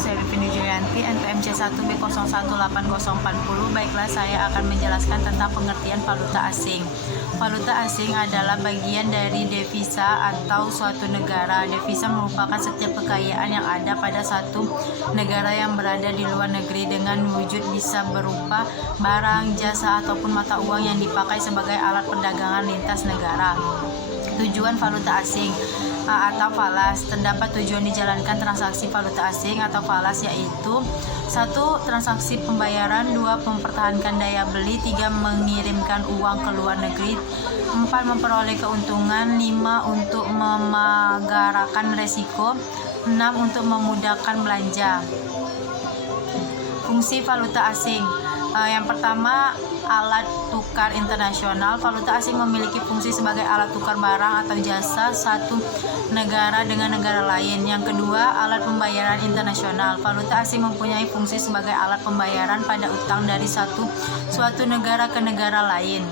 saya Vini Julianti, NPMC 1B018040. Baiklah, saya akan menjelaskan tentang pengertian valuta asing. Valuta asing adalah bagian dari devisa atau suatu negara. Devisa merupakan setiap kekayaan yang ada pada satu negara yang berada di luar negeri dengan wujud bisa berupa barang, jasa, ataupun mata uang yang dipakai sebagai alat perdagangan lintas negara. Tujuan valuta asing atau falas. Terdapat tujuan dijalankan transaksi valuta asing atau falas, yaitu 1. Transaksi pembayaran, 2. Mempertahankan daya beli, 3. Mengirimkan uang ke luar negeri, 4. Memperoleh keuntungan, 5. Untuk memagarakan resiko, 6. Untuk memudahkan belanja. Fungsi valuta asing. Yang pertama, alat tukar internasional. Valuta asing memiliki fungsi sebagai alat tukar barang atau jasa satu negara dengan negara lain. Yang kedua, alat pembayaran internasional. Valuta asing mempunyai fungsi sebagai alat pembayaran pada utang dari suatu negara ke negara lain.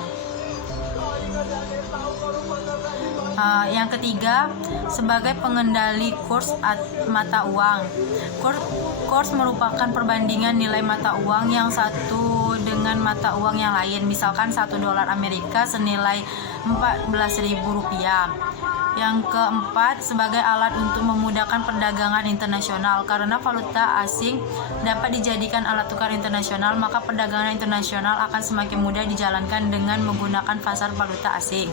Yang ketiga, sebagai pengendali kurs mata uang. Kurs merupakan perbandingan nilai mata uang yang satu dengan mata uang yang lain. Misalkan $1 Amerika senilai Rp14.000. Yang keempat, sebagai alat untuk memudahkan perdagangan internasional. Karena valuta asing dapat dijadikan alat tukar internasional, maka perdagangan internasional akan semakin mudah dijalankan dengan menggunakan pasar valuta asing.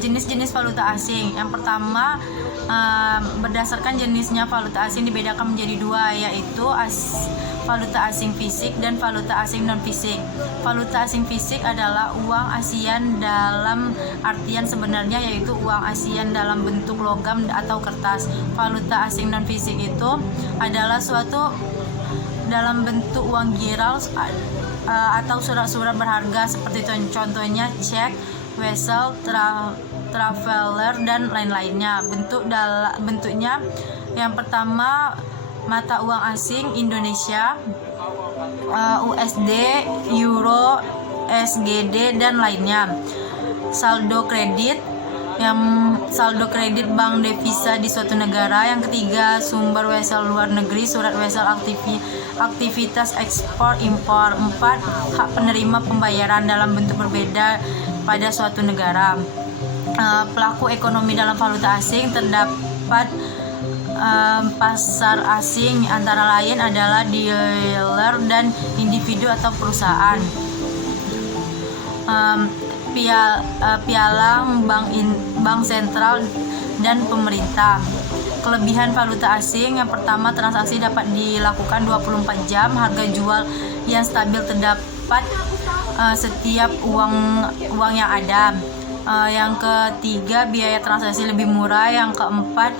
Jenis-jenis valuta asing. Yang pertama, berdasarkan jenisnya valuta asing dibedakan menjadi dua, yaitu valuta asing fisik dan valuta asing non-fisik. Valuta asing fisik adalah uang ASEAN dalam artian sebenarnya, yaitu uang ASEAN dalam bentuk logam atau kertas. Valuta asing non-fisik itu adalah suatu dalam bentuk uang giral atau surat-surat berharga seperti contohnya cek, wesel, traveler, dan lain-lainnya. Bentuknya yang pertama, mata uang asing Indonesia, USD, Euro, SGD, dan lainnya. Saldo kredit, saldo kredit bank devisa di suatu negara. Yang ketiga, sumber wesel luar negeri, surat wesel aktivitas ekspor impor. 4. Hak penerima pembayaran dalam bentuk berbeda pada suatu negara. Pelaku ekonomi dalam valuta asing terdapat pasar asing, antara lain adalah dealer dan individu atau perusahaan. Pialang, bank sentral, dan pemerintah. Kelebihan valuta asing. Yang pertama, transaksi dapat dilakukan 24 jam. Harga jual yang stabil terdapat setiap uang yang ada. Yang ketiga, biaya transaksi lebih murah. Yang keempat,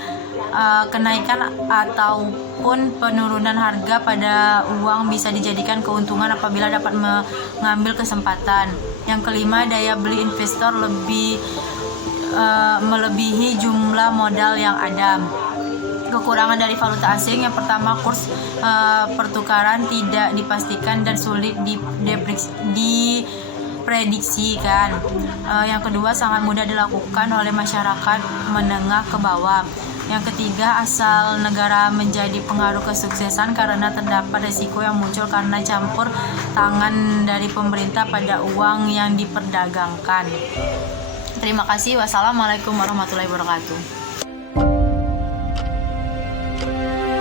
kenaikan ataupun penurunan harga pada uang bisa dijadikan keuntungan apabila dapat mengambil kesempatan. Yang kelima, daya beli investor melebihi jumlah modal yang ada. Kekurangan dari valuta asing. Yang pertama, kurs pertukaran tidak dipastikan dan sulit diprediksikan. Yang kedua, sangat mudah dilakukan oleh masyarakat menengah ke bawah. Yang ketiga, asal negara menjadi pengaruh kesuksesan karena terdapat risiko yang muncul karena campur tangan dari pemerintah pada uang yang diperdagangkan. Terima kasih. Wassalamualaikum warahmatullahi wabarakatuh.